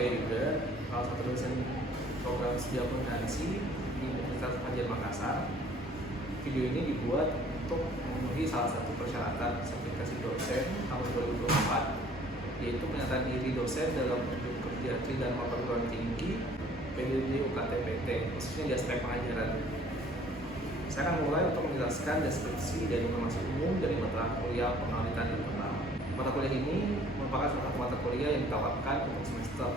saya juga salah satu dosen program studi akuntansi di Universitas Padjat Makassar. Video ini dibuat untuk memenuhi salah satu persyaratan sertifikasi dosen tahun 2024, yaitu pernyataan diri dosen dalam bentuk kerja dan perguruan tinggi PDD UKT-PT, khususnya di aspek pengajaran. Saya akan mulai untuk menjelaskan deskripsi dan informasi umum dari mata kuliah pengauditan internal. Mata kuliah ini merupakan salah satu mata kuliah yang ditawarkan untuk semester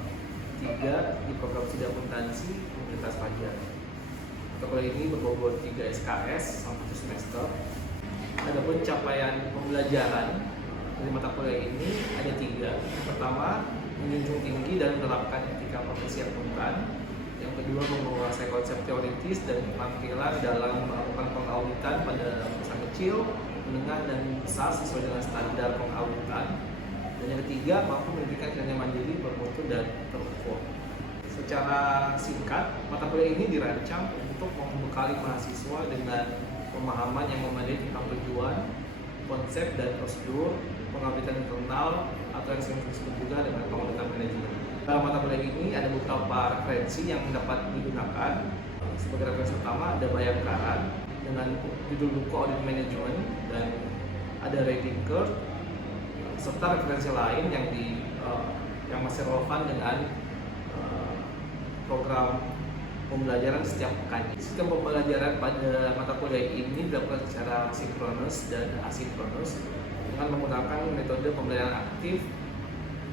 3 di program studi akuntansi Universitas Padjat. Mata kuliah ini berbobot 3 SKS selama 1 semester. Adapun capaian pembelajaran dari mata kuliah ini ada 3. Yang pertama, menjunjung tinggi dan menerapkan etika profesi akuntan. Yang kedua, menguasai konsep teoritis dan keterampilan dalam melakukan pengauditan pada perusahaan kecil, menengah, dan besar sesuai dengan standar pengauditan. Dan yang ketiga, mampu memberikan kinerja mandiri, bermutu, dan terukur. Secara singkat, mata kuliah ini dirancang untuk membekali mahasiswa dengan pemahaman yang memadai tentang tujuan, konsep, dan prosedur pengauditan internal atau yang sering disebut juga dengan pengauditan manajemen. Dalam mata kuliah ini ada beberapa referensi yang dapat digunakan. Sebagai referensi utama ada Bayangkara dengan judul buku Audit Management, dan ada Reading Curve, serta referensi lain yang masih relevan dengan program pembelajaran setiap pekan. Sistem pembelajaran pada mata kuliah ini dilakukan secara sinkronus dan asinkronus dengan menggunakan metode pembelajaran aktif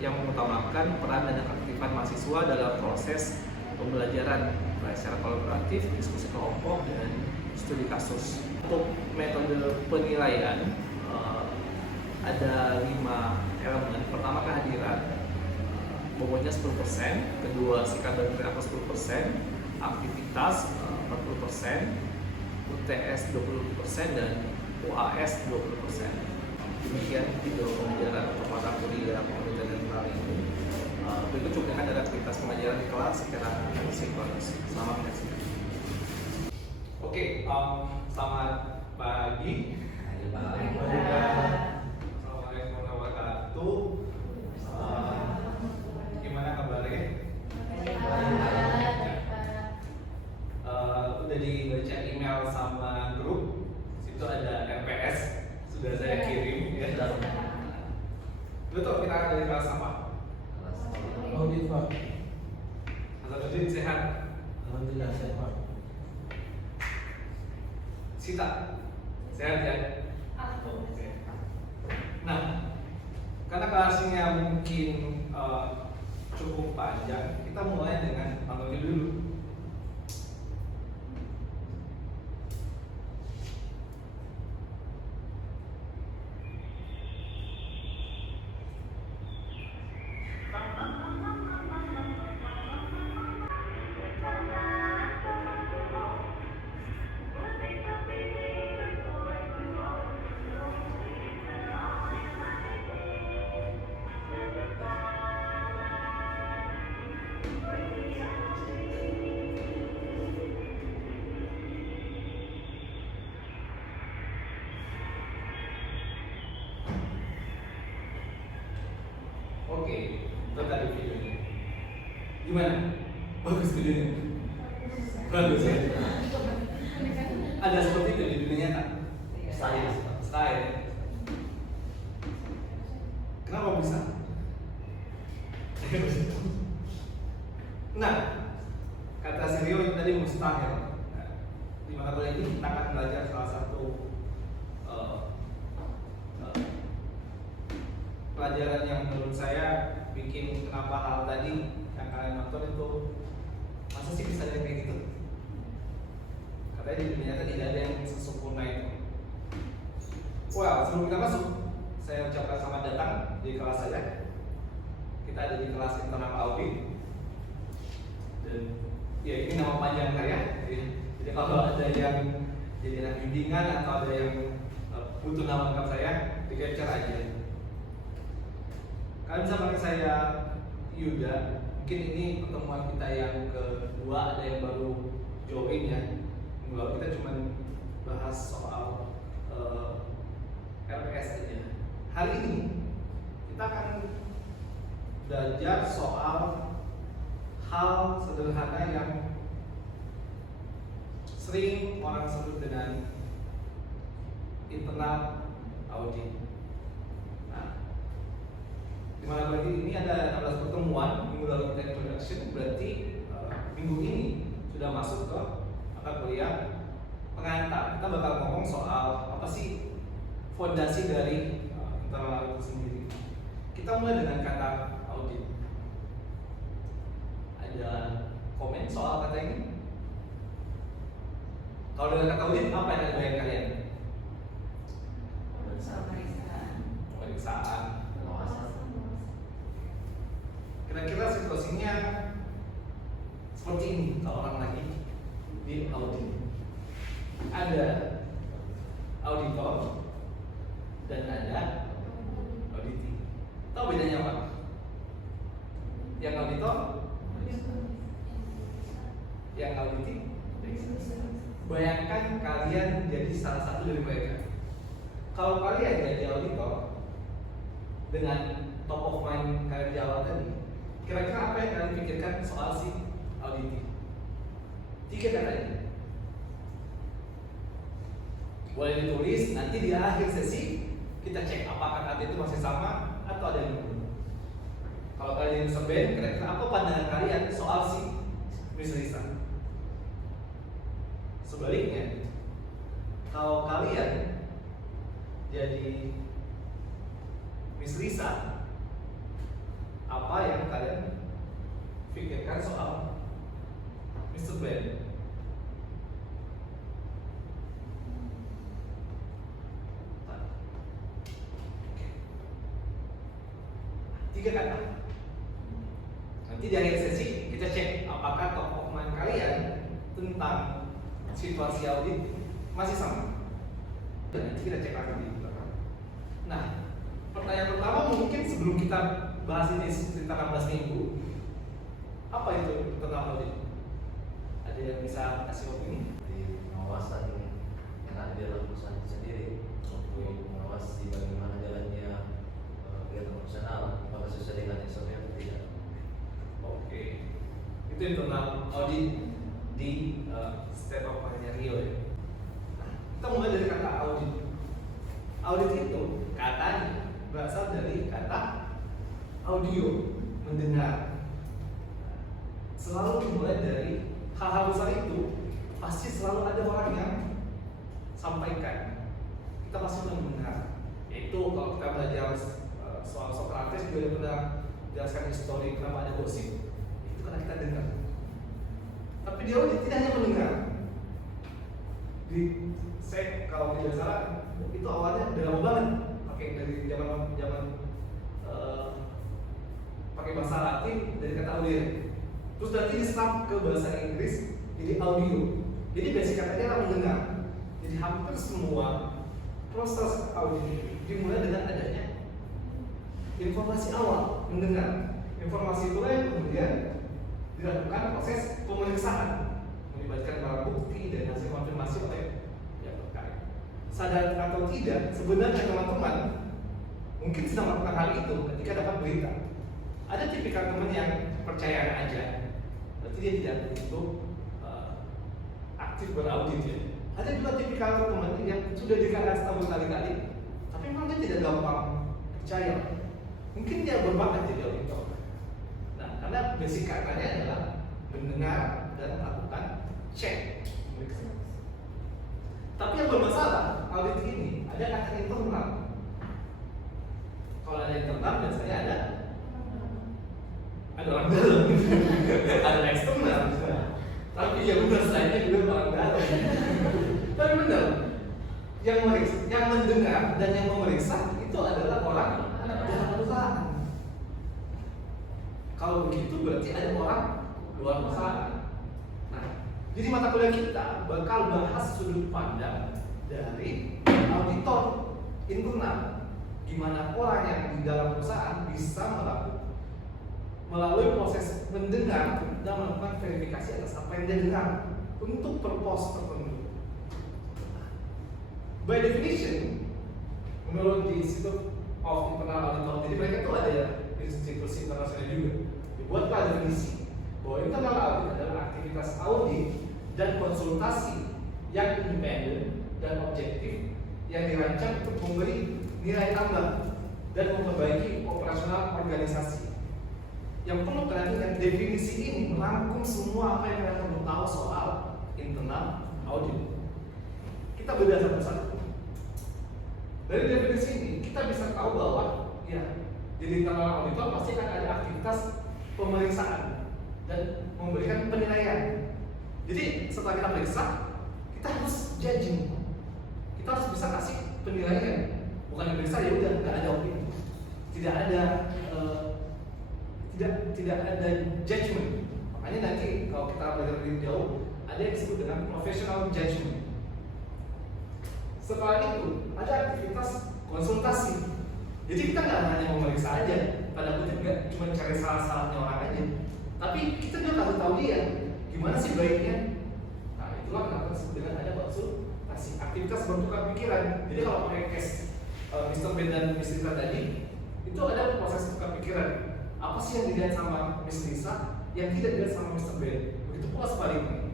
yang mengutamakan peran dan keaktifan mahasiswa dalam proses pembelajaran baik secara kolaboratif, diskusi kelompok, dan studi kasus. Untuk metode penilaian ada 5 elemen. Pertama, kehadiran, bobotnya 10%. Kedua, sikap dan perilaku 10%, aktivitas 40%, UTS 20%, dan UAS 20%. Demikian video pembelajaran untuk mata kuliah pengauditan internal ini. Berikut cuplikan dari aktivitas pengajaran di kelas secara sinkronus. Selamat menyaksikan. Oke, selamat pagi. Assalamualaikum warahmatullahi wabarakatuh. Gimana kabarnya? Udah dibaca email sama grup. Situ ada RPS sudah saya kirim ya. Betul, kita akan dari kelas apa? Audit, Pak. Audit sehat? Alhamdulillah sehat, Pak. Sita, sehat ya? Oke. Nah, karena kelasnya mungkin cukup panjang, kita mulai dengan panggil dulu. Oke, itu tadi videonya. Gimana? Bagus videonya? Bagus ya? Ada seperti itu di dunia nyata? Style. Kenapa bisa? Nah, kata Sirio tadi mustahil. Di mata kuliah ini kita akan belajar salah satu pelajaran yang menurut saya bikin kenapa hal tadi yang kalian nonton itu masa sih bisa ada kayak gitu. Katanya di dunia nyata tidak ada yang sesempurna itu. Well, sebelum kita masuk, saya ucapkan selamat datang di kelas saya. Kita ada di kelas internal audit, dan ya ini nama panjang saya. Jadi kalau ada yang jadi anak bimbingan atau ada yang butuh nama lengkap saya, di capture aja. Kalian bisa panggil saya Yuda. Mungkin ini pertemuan kita yang kedua, ada yang baru join ya. Minggu lalu kita cuma bahas soal RPS aja. Hari ini kita akan belajar soal hal sederhana yang sering orang sebut dengan internal audit. Nah, dimana berarti ini ada 16 pertemuan, minggu lalu kita introduction, berarti minggu ini sudah masuk ke mata kuliah pengantar. Kita bakal ngomong soal apa sih fondasi dari internal audit sendiri. Kita mulai dengan kata audit. Ada komen soal kata ini? Kalau dengan kata audit, apa yang ada di bayangan kalian? Pemeriksaan. Kira-kira situasinya seperti ini kalau orang lagi di audit. Ada auditor dan ada auditing. Tahu bedanya apa? Yang auditor, yang auditing. Bayangkan kalian jadi salah satu dari mereka. Kalau kalian jadi auditor dengan top of mind kalian di awal tadi, kira-kira apa yang kalian pikirkan soal si auditing? 3 kata ini. Boleh ditulis, nanti di akhir sesi kita cek apakah kata itu masih sama atau ada yang berubah. Kalau kalian yang seben, kira-kira apa pandangan kalian soal si riset? Sebaliknya, kalau kalian jadi Miss Lisa, apa yang kalian pikirkan soal Mr. Ben? Tiga kata. Nanti di akhir sesi kita cek apakah top of mind kalian tentang situasi audit masih sama. Dan nanti kita cek lagi di belakang. Nah, pertanyaan pertama mungkin sebelum kita bahas ini cerita 16 minggu, apa itu tentang audit? Ada yang bisa kasih opini? Di pengawasan yang ada di dalam perusahaan itu sendiri untuk mengawasi bagaimana jalannya kegiatan profesional, apakah sesuai dengan SOP atau tidak. Oke, itu internal audit di state of mind-nya Rio ya. Nah, kita mulai dari kata audit. Audit itu katanya berasal dari kata audio, mendengar. Selalu dimulai dari hal-hal besar itu pasti selalu ada orang yang sampaikan. Kita pasti mendengar. Yaitu kalau kita belajar soal Socrates juga pernah jelaskan histori kenapa ada gosip. Itu karena kita dengar. Tapi dia tidak hanya mendengar. Di saya kalau tidak salah itu awalnya udah lama banget, pakai dari zaman pakai bahasa Latin dari kata audio. Terus nanti diserap ke bahasa Inggris jadi audio. Jadi basic katanya adalah mendengar. Jadi hampir semua proses audio dimulai dengan adanya informasi awal, mendengar. Informasi itulah yang kemudian dilakukan proses pemeriksaan, melibatkan barang bukti dan hasil konfirmasi oleh pihak terkait. Sadar atau tidak, sebenarnya teman-teman mungkin sedang melakukan hal itu ketika dapat berita. Ada tipikal teman yang percaya aja, berarti dia tidak untuk aktif beraudit ya. Ada juga tipikal teman yang sudah dikasih tahu berkali-kali, tapi memang dia tidak gampang percaya. Mungkin dia berbakat jadi auditor. Nah, karena basic katanya adalah mendengar dan melakukan cek. Tapi yang bermasalah audit ini ada kata internal. Kalau ada internal biasanya ada orang dalam, ada eksternal. Tapi yang benar lainnya juga orang dalam. Tapi benar, yang mendengar dan yang memeriksa itu adalah orang dalam perusahaan. Kalau begitu berarti ada orang luar perusahaan. Nah, jadi mata kuliah kita bakal bahas sudut pandang dari auditor internal, gimana orang yang di dalam perusahaan bisa melalui proses mendengar dan melakukan verifikasi atas apa yang dia dengar untuk purpose tertentu. By definition, menurut di Institute of Internal Auditor, jadi mereka itu ada institusi internasional juga. Dibuatlah definisi bahwa internal audit adalah aktivitas audit dan konsultasi yang independen dan objektif yang dirancang untuk memberi nilai tambah dan memperbaiki operasional organisasi. Yang perlu kalian ingat, definisi ini merangkum semua apa yang kalian perlu tahu soal internal audit. Kita bedah satu-satu. Dari definisi ini kita bisa tahu bahwa ya di internal auditor pasti akan ada aktivitas pemeriksaan dan memberikan penilaian. Jadi setelah kita periksa, kita harus judging. Kita harus bisa kasih penilaian. Bukan diperiksa ya udah nggak ada opini, tidak ada tidak ada judgment. Makanya nanti kalau kita belajar lebih jauh ada yang disebut dengan professional judgment. Setelah itu ada aktivitas konsultasi. Jadi kita nggak hanya memeriksa aja, pada kutip nggak cuma cari salah-salahnya orang aja, tapi kita juga harus tahu dia gimana sih baiknya. Nah itulah kenapa disebut dengan ada konsultasi, aktivitas bertukar pikiran. Jadi kalau pakai case Mr. Ben dan Miss Lisa tadi, itu ada proses tukar pikiran. Apa sih yang dilihat sama Miss Lisa yang tidak dilihat sama Mr. Ben? Begitu pula sebaliknya.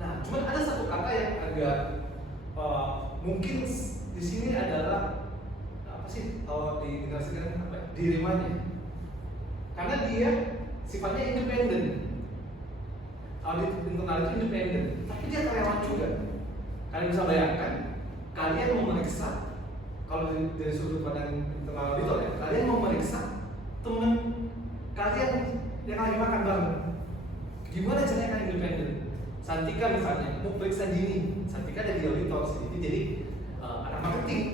Nah, cuman ada satu kata yang agak mungkin di sini adalah apa sih di generasi apa? Dirimanya. Karena dia sifatnya independen. Audit internal itu independen, tapi dia karyawan juga. Kalian bisa bayangkan, kalian memeriksa, kalau dari sudut pandang internal auditor ya, kalian memeriksa teman kalian yang lagi makan bareng. Gimana caranya kalian independen? Santika misalnya mau periksa Dini, Santika ada di auditor sini, jadi anak marketing,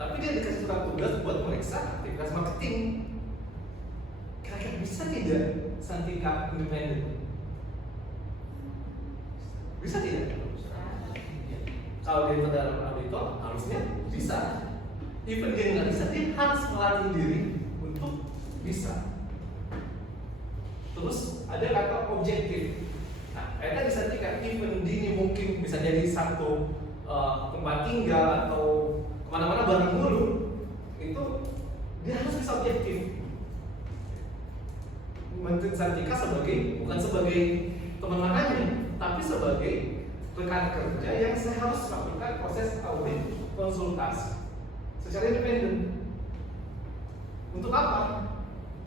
tapi dia dikasih surat tugas buat meriksa aktivitas marketing. Kira-kira bisa tidak Santika independen? Bisa tidak? Kalau dia dalam auditor harusnya bisa. Even dia nggak bisa, dia harus melatih diri untuk bisa. Terus ada kata objektif. Nah, kayaknya bisa tidak even Dini mungkin bisa jadi satu tempat tinggal atau kemana-mana bareng mulu, itu dia harus bisa objektif. Menteri Santika sebagai bukan sebagai teman makannya, tapi sebagai rekan kerja yang saya harus lakukan proses audit konsultasi secara independen. Untuk apa?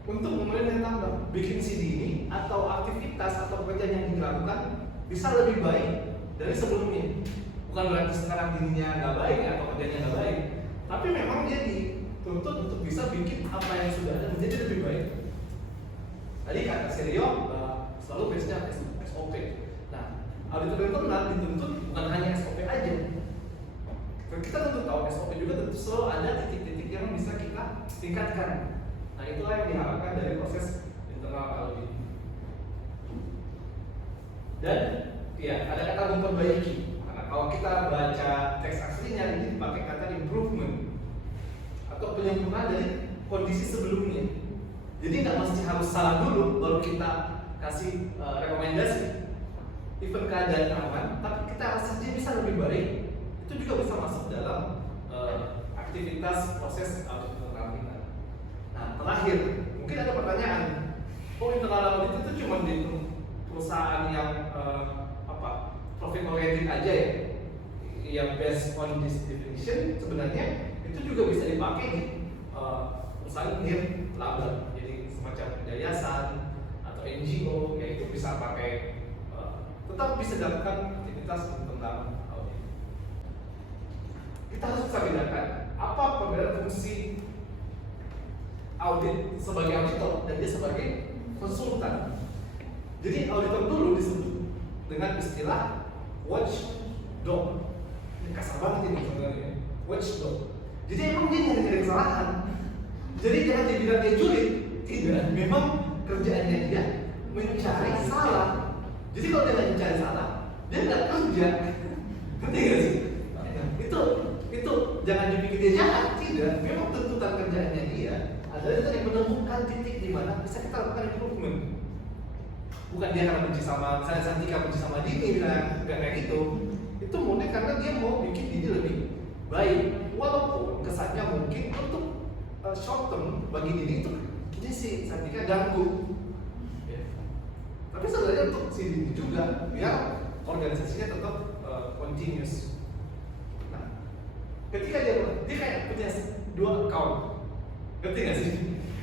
Untuk memenuhi nilai tambah, bikin si Dini atau aktivitas atau pekerjaan yang dilakukan bisa lebih baik dari sebelumnya. Bukan berarti sekarang dirinya nggak baik atau kerjanya nggak baik, tapi memang dia dituntut untuk bisa bikin apa yang sudah ada menjadi lebih baik. Tadi kata Sirio selalu base-nya SOP. Nah, auditor internal dituntut bukan hanya SOP aja. Kita tentu tahu SOP juga tentu selalu ada titik-titik yang bisa kita tingkatkan. Nah, itulah yang diharapkan dari proses internal audit. Dan ya, ada kata memperbaiki. Karena kalau kita baca teks aslinya ini dipakai kata improvement atau penyempurnaan dari kondisi sebelumnya. Jadi nggak mesti harus salah dulu baru kita kasih rekomendasi. Even keadaan aman, tapi kita rasa dia bisa lebih baik, itu juga bisa masuk dalam aktivitas proses audit internal kita. Nah, terakhir, mungkin ada pertanyaan, internal audit itu cuma di perusahaan yang profit oriented aja ya? Yang based on this definition, sebenarnya itu juga bisa dipakai di perusahaan nirlaba, jadi semacam yayasan atau NGO, yaitu bisa pakai tetap bisa dilakukan aktivitas internal audit. Kita harus bisa bedakan apa perbedaan fungsi audit sebagai auditor dan dia sebagai konsultan. Jadi auditor dulu disebut dengan istilah watchdog. Ini kasar banget ini sebenarnya, watchdog. Jadi emang dia nyari kesalahan. Jadi jangan dibilang dia julid, tidak. Memang kerjaannya dia mencari salah. Jadi kalau dia nggak mencari salah, dia nggak kerja. Ngerti nggak sih? Itu jangan dipikir dia jahat, tidak. Memang tuntutan kerjaannya dia adalah kita yang menemukan titik di mana bisa kita lakukan improvement. Bukan dia karena benci sama, misalnya Santika benci sama Dini, misalnya nggak kayak gitu. Itu murni karena dia mau bikin Dini lebih baik. Walaupun kesannya mungkin untuk short term bagi Dini itu, ini si Santika ganggu. Ya. Tapi sebenarnya untuk si diri juga biar organisasinya tetap continuous. Nah, ketika dia kayak punya 2 account, ngerti nggak sih?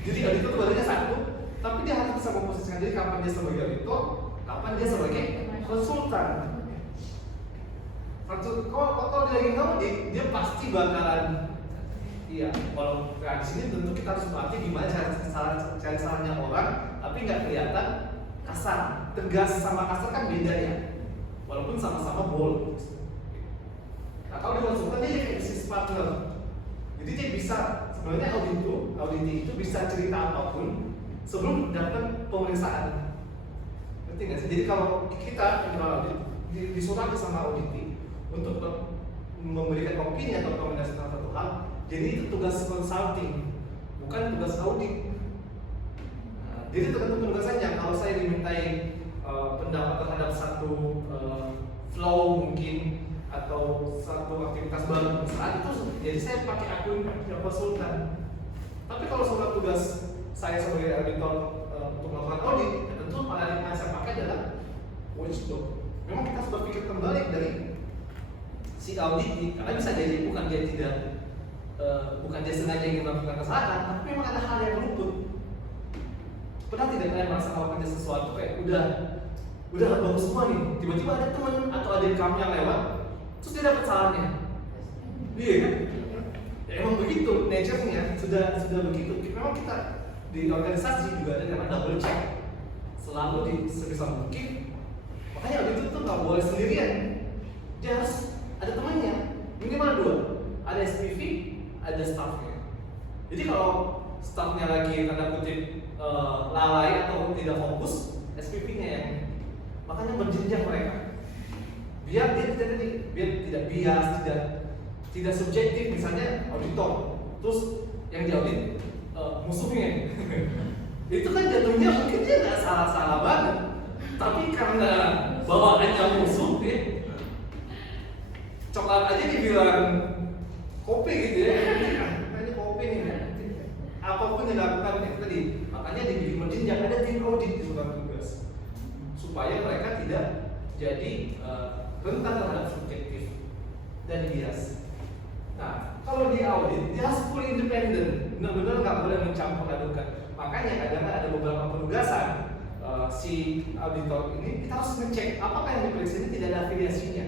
Jadi auditor itu barunya 1, tapi dia harus bisa memposisikan diri kapan dia sebagai auditor, kapan dia sebagai konsultan. Kalau dia lagi ngaudit, dia pasti bakalan kalau di sini tentu kita harus melatih gimana cari salahnya orang, tapi nggak kelihatan kasar. Tegas sama kasar kan beda ya, walaupun sama-sama bold. Nah, kalau di konsultan dia kayak business partner, jadi dia bisa sebenarnya auditing itu bisa cerita apapun sebelum dapat pemeriksaan. Ngerti nggak sih? Jadi kalau kita internal audit disurati sama auditing untuk memberikan opini atau rekomendasi tentang satu hal, jadi itu tugas consulting, bukan tugas audit. Jadi tergantung penugasannya. Kalau saya dimintai pendapat terhadap satu flow mungkin atau satu aktivitas baru perusahaan itu, jadi saya pakai akun konsultan. Tapi kalau soal tugas saya sebagai auditor untuk melakukan audit, tentu paradigma yang saya pakai adalah watchdog. Memang kita harus berpikir kembali dari si audit, karena bisa jadi bukan dia sengaja ingin melakukan kesalahan, tapi memang ada hal yang luput. Pernah tidak kalian merasa kalau kerja sesuatu kayak udah bagus semua nih, tiba-tiba ada teman atau adik kamu yang lewat, terus dia dapat salahnya? Iya kan? Ya, emang begitu, nature-nya sudah begitu. Memang kita di organisasi juga ada namanya double check, selalu sebisa mungkin. Makanya audit itu nggak boleh sendirian, dia harus ada temannya, minimal 2, ada SPV, ada staffnya. Jadi kalau staffnya lagi tanda kutip lalai atau tidak fokus, SPV-nya yang makanya berjenjang mereka, biar dia tidak bias, tidak subjektif. Misalnya auditor, terus yang diaudit musuhnya, itu kan jatuhnya mungkin dia nggak salah banget, tapi karena bawaannya musuh, coklat aja dibilang kopi gitu ya, ini kopi nih. Apapun yang dilakukan itu tadi, makanya dibikin berjenjang, ada tim audit di surat tugas supaya mereka tidak jadi rentan terhadap subjektif dan bias. Nah, kalau di audit dia harus full independen, benar-benar nggak boleh mencampur adukan. Makanya kadang ada beberapa penugasan si auditor ini kita harus ngecek apakah yang diperiksa ini tidak ada afiliasinya.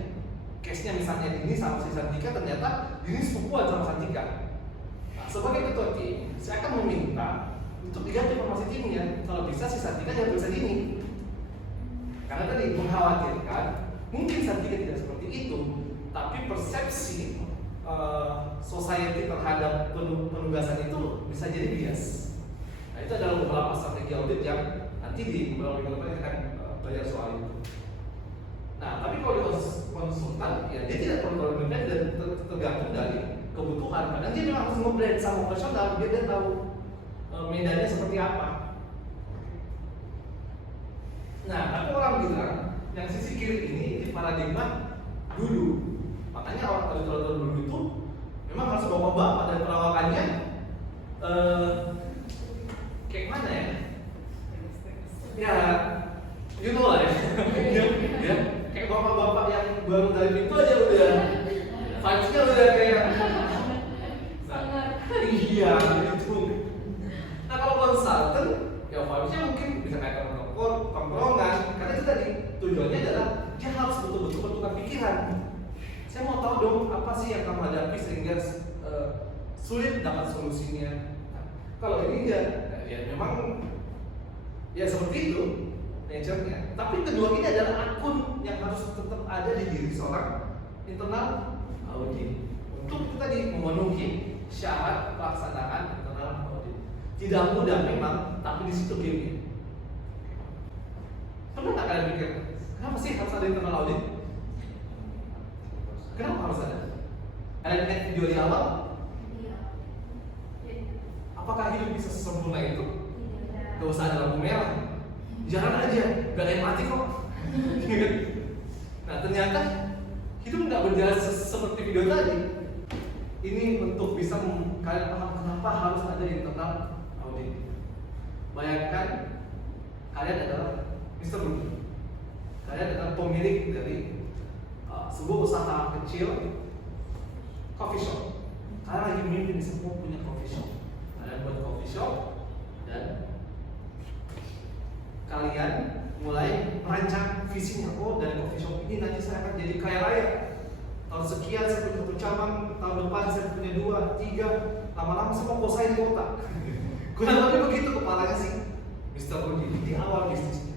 Case-nya misalnya ini sama si Santika, ternyata ini sepupuan sama Santika. Sebagai ketua tim, saya akan meminta untuk diganti informasi timnya. Kalau bisa si Santika jangan tulisan ini, karena tadi mengkhawatirkan mungkin Santika tidak seperti itu, tapi persepsi society terhadap penugasan itu bisa jadi bias. Nah, itu adalah beberapa strategi audit yang nanti di beberapa minggu depan kita akan belajar soal itu. Nah, tapi kalau di konsultan, ya dia tidak perlu independen, tergantung dari kebutuhan. Kadang dia memang harus nge-blend sama operasional, dia tahu medannya seperti apa. Nah, tapi orang bilang yang sisi kiri ini paradigma dulu. Makanya orang auditor dulu itu memang harus bapak-bapak dan perawakannya kayak mana ya? Ya, you know lah ya. Ya, kayak bapak-bapak yang baru dari pintu aja udah vibes-nya udah kayak iya gitu. Nah, kalau konsultan ya vibes-nya mungkin bisa kayak tongkrongan, karena itu tadi tujuannya adalah dia harus betul-betul bertukar pikiran. Saya mau tahu dong apa sih yang kamu hadapi sehingga sulit dapat solusinya. Nah, kalau ini ya memang ya seperti itu nature-nya. Tapi kedua ini adalah akun yang harus tetap ada di diri seorang internal audit untuk itu tadi memenuhi syarat pelaksanaan internal audit. Tidak mudah memang, tapi di situ game-nya. Pernah nggak kalian pikir kenapa sih harus ada internal audit? Kenapa harus ada? Kalian lihat video di awal? Iya. Apakah hidup bisa sesempurna itu? Gak usah ada lampu merah, jalan aja, gak ada yang mati kok. Nah, ternyata hidup nggak berjalan seperti video tadi. Ini untuk bisa kalian paham kenapa harus ada internal audit. Bayangkan kalian adalah Mr. Rudy. Kalian adalah pemilik dari sebuah usaha kecil, coffee shop. Kalian lagi mimpi semua punya coffee shop. Kalian buat coffee shop dan kalian mulai merancang visinya. Oh, dari coffee shop ini nanti saya akan jadi kaya raya. Tahun sekian saya punya 1 cabang, tahun depan saya punya 2, 3, lama-lama semua kuasain kota. Kurang lebih begitu kepalanya sih Mr. Rudy di awal bisnisnya.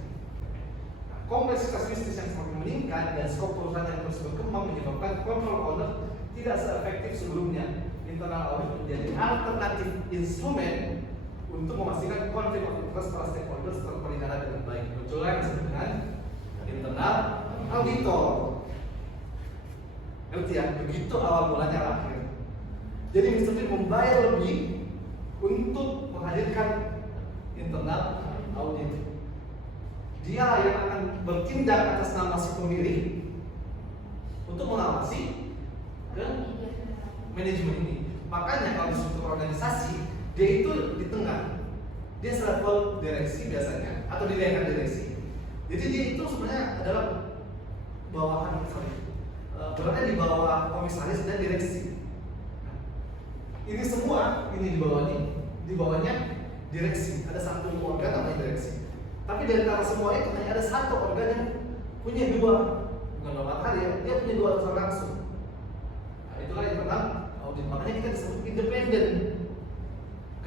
Nah, kompleksitas bisnis yang semakin meningkat dan skop perusahaan yang terus berkembang menyebabkan control owner tidak seefektif sebelumnya. Internal audit menjadi alternatif instrumen untuk memastikan konflik of interest para stakeholders terpelihara dengan baik. Muncullah yang disebut dengan internal auditor. Ngerti ya? Begitu awal mulanya lahir. Jadi Mr. Rudy membayar lebih untuk menghadirkan internal audit. Dia yang akan bertindak atas nama si pemilik untuk mengawasi ke manajemen ini. Makanya kalau di struktur organisasi, dia itu di tengah. Dia selevel direksi biasanya atau di level direksi. Jadi dia itu sebenarnya adalah bawahan, berada di bawah komisaris dan direksi. Ini semua ini di bawahnya direksi. Ada satu organ namanya direksi. Tapi dari antara semua itu hanya ada satu organ yang punya 2, bukan 2 kali ya, dia punya 2 urusan langsung. Nah, itulah yang internal audit. Makanya kita disebut independen.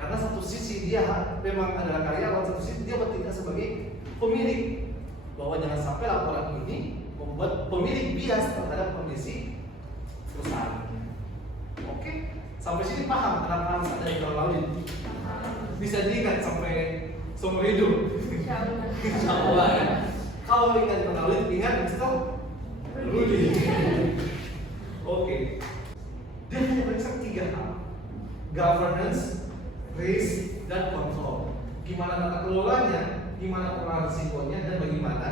Karena satu sisi dia memang adalah karyawan, satu sisi dia bertindak sebagai pemilik. Bahwa jangan sampai laporan ini membuat pemilik bias terhadap kondisi perusahaan. Oke? Sampai sini paham kenapa harus ada internal audit? Bisa diingat sampai seumur hidup. Insyaallah ya. Kalau ingat internal audit, ingat Mr. Rudy. Oke. Dia hanya periksa 3 hal: governance, risk, dan control. Gimana tata kelolanya, gimana pengelolaan risikonya, dan bagaimana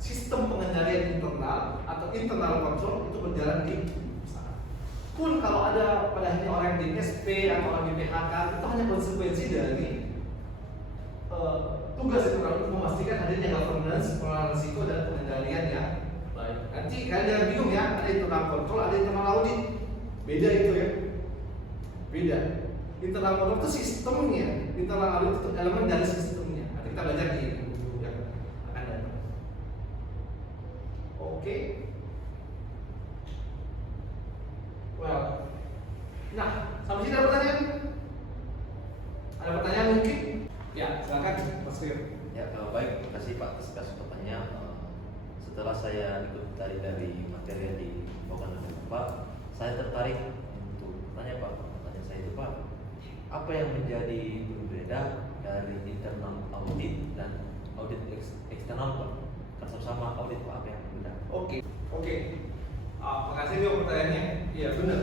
sistem pengendalian internal atau internal control itu berjalan di perusahaan. Pun kalau ada pada akhirnya orang di SP atau orang di PHK, itu hanya konsekuensi dari tugas internal untuk memastikan hadirnya governance, pengelolaan risiko, dan pengendalian yang baik. Nanti kalian jangan bingung ya, ada internal control, ada internal audit. Beda itu ya. Beda. Internal control itu sistemnya, internal audit itu elemen dari sistemnya. Nanti kita belajar di buku yang akan datang. Oke. Well, nah, sampai sini ada pertanyaan? Ada pertanyaan mungkin? Ya, silakan Mas Fir. Ya, baik, terima kasih Pak atas kasutannya. Setelah saya ikut dari materi yang dibawakan oleh Pak, saya tertarik untuk bertanya Pak. Pertanyaan saya itu Pak, apa yang menjadi berbeda dari internal audit dan audit eksternal Pak? Kan sama-sama audit Pak, apa yang berbeda? Oke. Makasih juga pertanyaannya. Iya benar.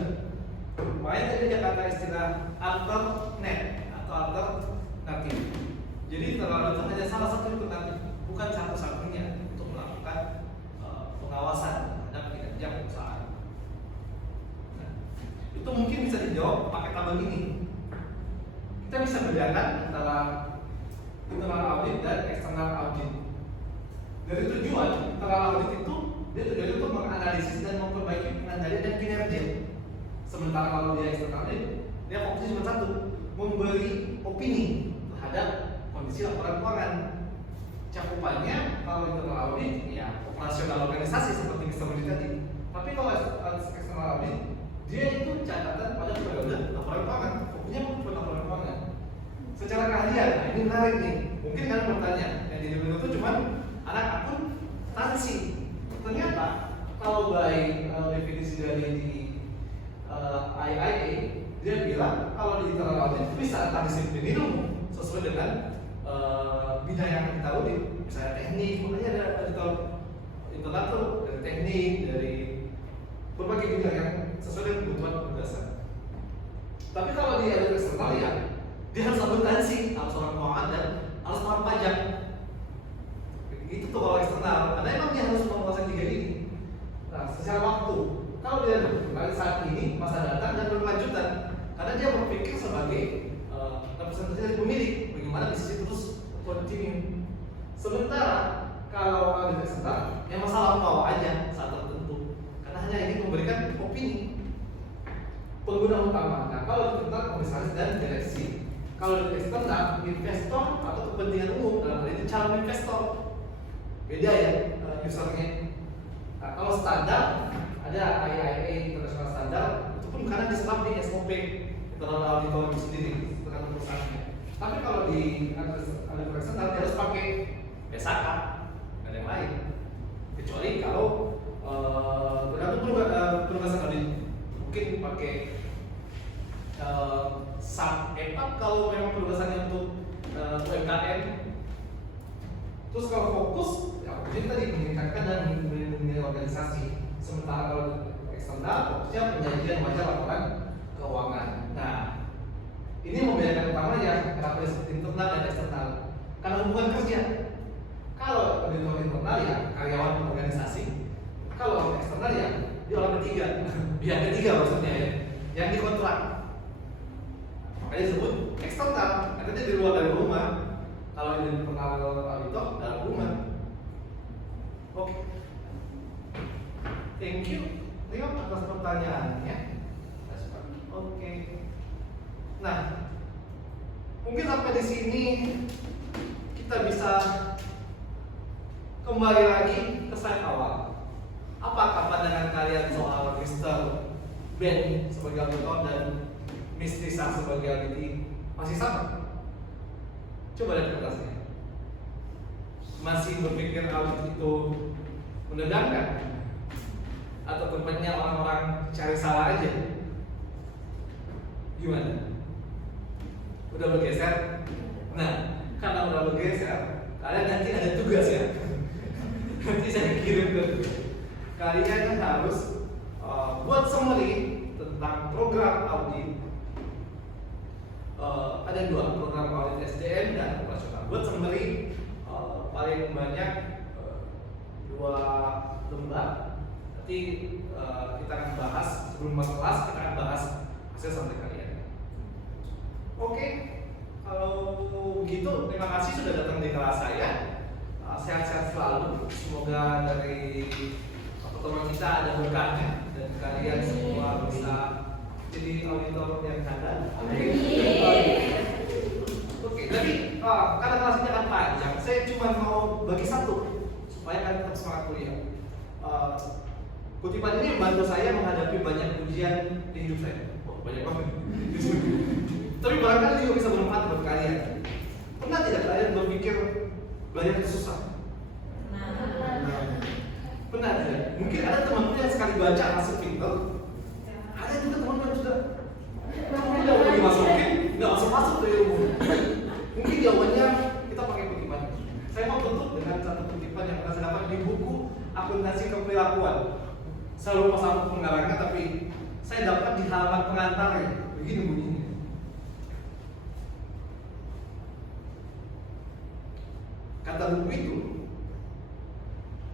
Makanya tadi dia kata istilah alternate atau alternatif. Jadi internal itu hanya salah satu alternatif, bukan satu-satunya untuk melakukan pengawasan terhadap kinerja perusahaan. Nah, itu mungkin bisa dijawab pakai tabel ini. Kita bisa bedakan antara internal audit dan eksternal audit. Dari tujuan internal audit itu, dia tujuannya untuk menganalisis dan memperbaiki pengendalian dan kinerja. Sementara kalau dia eksternal audit, dia fokusnya cuma satu, memberi opini terhadap kondisi laporan keuangan. Cakupannya kalau internal audit ya operasional organisasi seperti Mr. Rudy tadi. Tapi kalau eksternal audit, dia itu catatan pada periode laporan keuangan. Fokusnya bukan laporan keuangan. Secara keahlian, nah ini menarik nih. Mungkin kalian bertanya, yang di depan itu cuma anak akuntansi. Ternyata kalau by definisi dari di IIA, dia bilang kalau di internal audit bisa antar disiplin ilmu sesuai dengan bidang yang kita audit. Misalnya teknik, makanya ada internal tuh dari teknik, dari berbagai bidang yang sesuai dengan kebutuhan penugasan. Tapi kalau di audit eksternal ya, dia harus akuntansi, harus orang keuangan dan harus orang pajak. Itu tuh kalau eksternal, karena emang dia harus menguasai 3 ini. Nah, secara waktu, kalau dia saat ini masa datang dan berkelanjutan, karena dia berpikir sebagai representasi dari pemilik, bagaimana bisnis terus continue. Sementara Kalau audit eksternal, ya masalah bawa aja saat tertentu. Karena hanya ini memberikan opini pengguna utama. Nah, kalau di internal komisaris dan direksi. Kalau di eksternal, investor atau kepentingan umum dalam hal ini calon investor. Beda ya usernya. Nah, kalau standar ada IIA international standar, itu pun karena diserap di SOP internal auditor itu sendiri terhadap perusahaannya. Tapi kalau di auditor eksternal dia harus pakai PSAK, nggak ada yang lain. Kecuali kalau tergantung penugasan audit, mungkin pakai sub etap kalau memang penugasannya untuk UMKM. Terus kalau fokus, ya jadi tadi meningkatkan dan melindungi organisasi. Sementara kalau eksternal, fokusnya penyajian wajah laporan keuangan. Nah, ini membedakan utamanya karakteristik internal dan eksternal. Karena hubungan kerja, kalau auditor internal ya karyawan organisasi, kalau eksternal ya dia orang ketiga, pihak ketiga maksudnya ya, yang dikontrak. Makanya disebut eksternal, karena dia di luar dari rumah. Kalau ini internal auditor dalam rumah. Oke. Thank you, Rio, atas pertanyaannya. Oke. Nah, mungkin sampai di sini kita bisa kembali lagi ke slide awal. Apakah pandangan kalian soal Mr. Ben sebagai auditor dan Miss Lisa sebagai auditi masih sama? Coba lihat kertasnya. Masih berpikir audit itu menegangkan? Atau tempatnya orang-orang cari salah aja? Gimana? Udah bergeser? Nah, karena udah bergeser, kalian nanti ada tugas ya. Nanti saya kirim ke kalian harus buat summary tentang program audit. Ada 2 program audit SDM dan operasional. Buat summary paling banyak 2 lembar. Nanti kita akan bahas sebelum masuk kelas, kita akan bahas hasil sampai kalian. Oke, kalau begitu terima kasih sudah datang di kelas saya. Sehat-sehat selalu. Semoga dari pertemuan kita ada berkahnya dan kalian semua bisa jadi auditor yang handal. Oke, jadi karena kelasnya akan panjang, saya cuma mau bagi satu supaya kalian tetap semangat kuliah. Kutipan ini membantu saya menghadapi banyak ujian di hidup saya. Oh, banyak banget. Tapi barangkali juga bisa bermanfaat buat kalian. Pernah tidak kalian berpikir belajar itu susah? Pernah tidak? Mungkin ada teman-teman yang sekali baca langsung pinter. Ada juga teman-teman yang sudah udah dimasukin, nggak masuk dari ilmu. Mungkin jawabannya kita pakai kutipan. Saya mau tutup dengan satu kutipan yang pernah saya dapat di buku Akuntansi Keperilakuan. Saya lupa sama pengarangnya, tapi saya dapat di halaman pengantarnya. Begini bunyinya. Kata buku itu,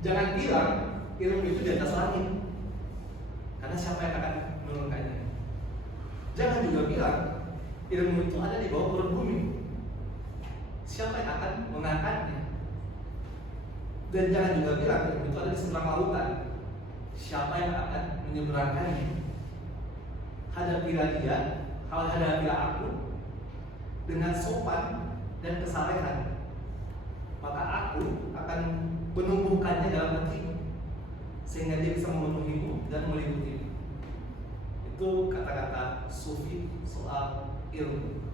jangan bilang ilmu itu di atas langit, karena siapa yang akan menurunkannya. Jangan juga bilang ilmu itu ada di bawah perut bumi, siapa yang akan mengangkatnya. Dan jangan juga bilang ilmu itu ada di seberang lautan, siapa yang akan menyeberangkannya. Hadapilah dia, hadapilah aku dengan sopan dan kesalehan, maka aku akan menumbuhkannya dalam hatimu sehingga dia bisa memenuhimu dan meliputimu. Itu kata-kata sufi soal ilmu.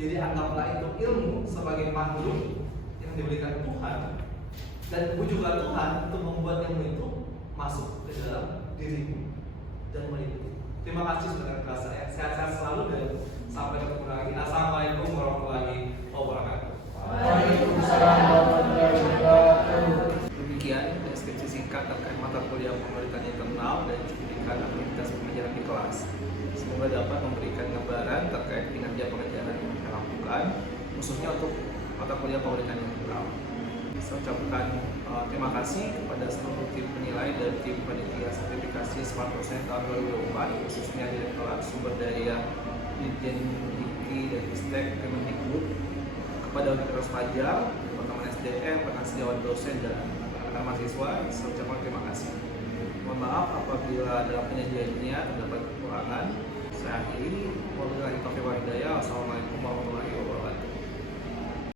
Jadi anggaplah itu ilmu sebagai makhluk yang diberikan Tuhan, dan bujukan Tuhan untuk membuat ilmu itu masuk ke dalam dirimu dan meliputi. Terima kasih sudah kelas saya. Sehat-sehat selalu dan sampai ketemu lagi. Assalamualaikum warahmatullahi wabarakatuh. Waalaikumsalam warahmatullahi wabarakatuh. Demikian deskripsi singkat terkait mata kuliah pemerintahan internal dan cuplikan aktivitas pengajaran di kelas. Semoga dapat memberikan gambaran terkait kinerja pengajaran yang kita lakukan, khususnya untuk mata kuliah pemerintahan internal. Saya ucapkan terima kasih kepada seluruh tim penilai dan tim panitia sertifikasi Smart Dosen tahun 2024, khususnya Direktorat Sumber Daya Ditjen Dikti dan Ristek Kemendikbud, kepada Universitas Fajar, Departemen SDM, rekan sejawat dosen dan rekan-rekan mahasiswa, saya ucapkan terima kasih. Mohon maaf apabila dalam penyajiannya terdapat kekurangan. Saya akhiri.